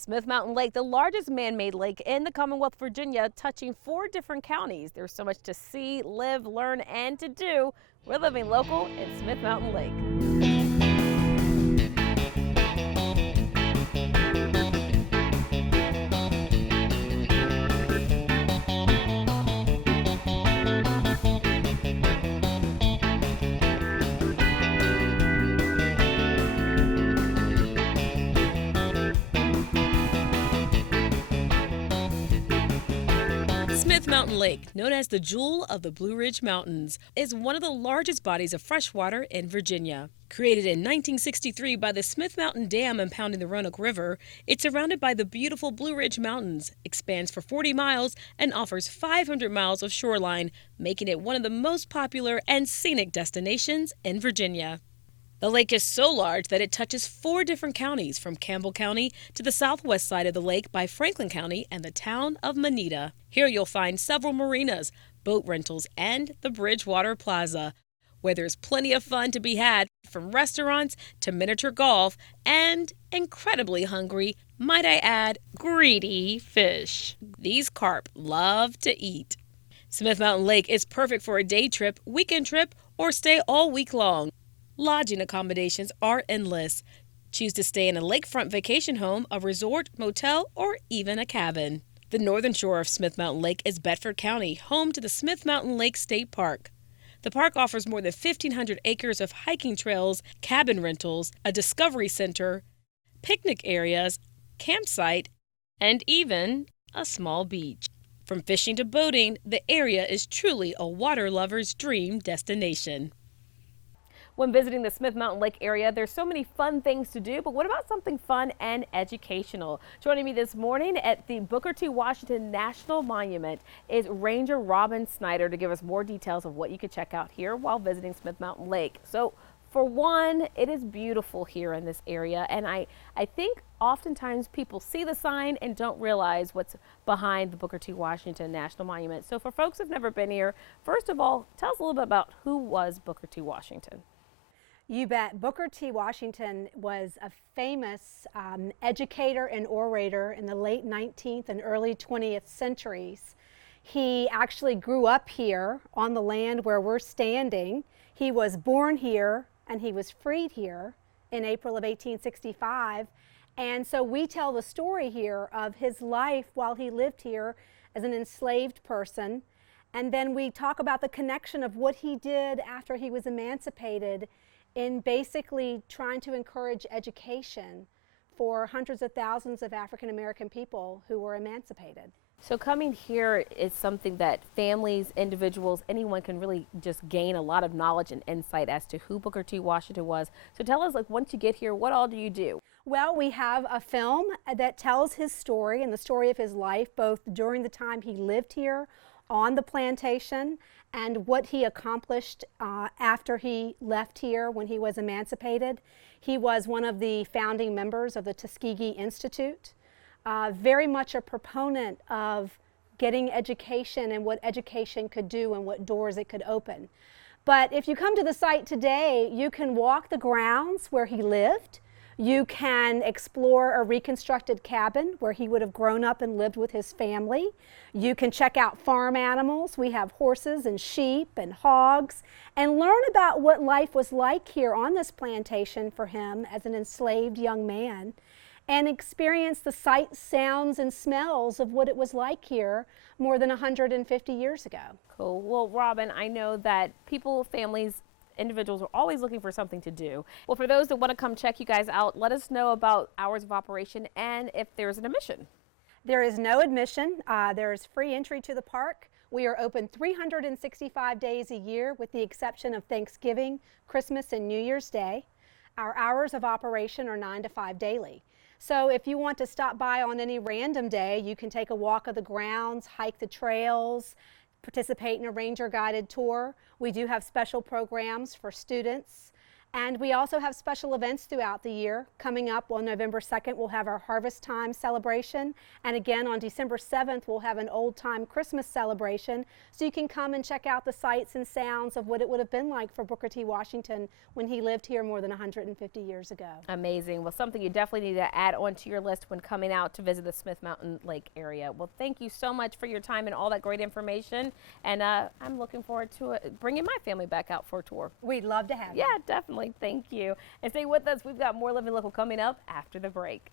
Smith Mountain Lake, the largest man-made lake in the Commonwealth of Virginia, touching 4 different counties. There's so much to see, live, learn, and to do. We're living local in Smith Mountain Lake. Smith Mountain Lake, known as the Jewel of the Blue Ridge Mountains, is one of the largest bodies of fresh water in Virginia. Created in 1963 by the Smith Mountain Dam impounding the Roanoke River, it's surrounded by the beautiful Blue Ridge Mountains, expands for 40 miles, and offers 500 miles of shoreline, making it one of the most popular and scenic destinations in Virginia. The lake is so large that it touches 4 different counties, from Campbell County to the southwest side of the lake by Franklin County and the town of Moneta. Here you'll find several marinas, boat rentals, and the Bridgewater Plaza, where there's plenty of fun to be had, from restaurants to miniature golf and incredibly hungry, might I add, greedy fish. These carp love to eat. Smith Mountain Lake is perfect for a day trip, weekend trip, or stay all week long. Lodging accommodations are endless. Choose to stay in a lakefront vacation home, a resort, motel, or even a cabin. The northern shore of Smith Mountain Lake is Bedford County, home to the Smith Mountain Lake State Park. The park offers more than 1,500 acres of hiking trails, cabin rentals, a discovery center, picnic areas, campsite, and even a small beach. From fishing to boating, the area is truly a water lover's dream destination. When visiting the Smith Mountain Lake area, there's so many fun things to do, but what about something fun and educational? Joining me this morning at the Booker T. Washington National Monument is Ranger Robin Snyder to give us more details of what you could check out here while visiting Smith Mountain Lake. So, for one, it is beautiful here in this area, and I think oftentimes people see the sign and don't realize what's behind the Booker T. Washington National Monument. So for folks who've never been here, first of all, tell us a little bit about who was Booker T. Washington. You bet. Booker T. Washington was a famous educator and orator in the late 19th and early 20th centuries. He actually grew up here on the land where we're standing. He was born here and he was freed here in April of 1865. And so we tell the story here of his life while he lived here as an enslaved person. And then we talk about the connection of what he did after he was emancipated in basically trying to encourage education for hundreds of thousands of African American people who were emancipated. So coming here is something that families, individuals, anyone can really just gain a lot of knowledge and insight as to who Booker T. Washington was. So tell us, like, once you get here, what all do you do? Well, we have a film that tells his story and the story of his life, both during the time he lived here on the plantation and what he accomplished after he left here when he was emancipated. He was one of the founding members of the Tuskegee Institute, very much a proponent of getting education and what education could do and what doors it could open. But if you come to the site today, you can walk the grounds where he lived. You can explore a reconstructed cabin where he would have grown up and lived with his family. You can check out farm animals. We have horses and sheep and hogs, and learn about what life was like here on this plantation for him as an enslaved young man, and experience the sights, sounds, and smells of what it was like here more than 150 years ago. Cool. Well, Robin, I know that people, families, individuals are always looking for something to do. Well, for those that want to come check you guys out, let us know about hours of operation and if there's an admission. There is no admission. There is free entry to the park. We are open 365 days a year with the exception of Thanksgiving, Christmas, and New Year's Day. Our hours of operation are 9 to 5 daily. So if you want to stop by on any random day, you can take a walk of the grounds, hike the trails, participate in a ranger guided tour. We do have special programs for students And we also have special events throughout the year. Coming up on November 2nd, we'll have our Harvest Time celebration. And again, on December 7th, we'll have an old time Christmas celebration. So you can come and check out the sights and sounds of what it would have been like for Booker T. Washington when he lived here more than 150 years ago. Amazing. Well, something you definitely need to add onto your list when coming out to visit the Smith Mountain Lake area. Well, thank you so much for your time and all that great information. And I'm looking forward to bringing my family back out for a tour. We'd love to have you. Yeah, definitely. Thank you. And stay with us. We've got more Living Local coming up after the break.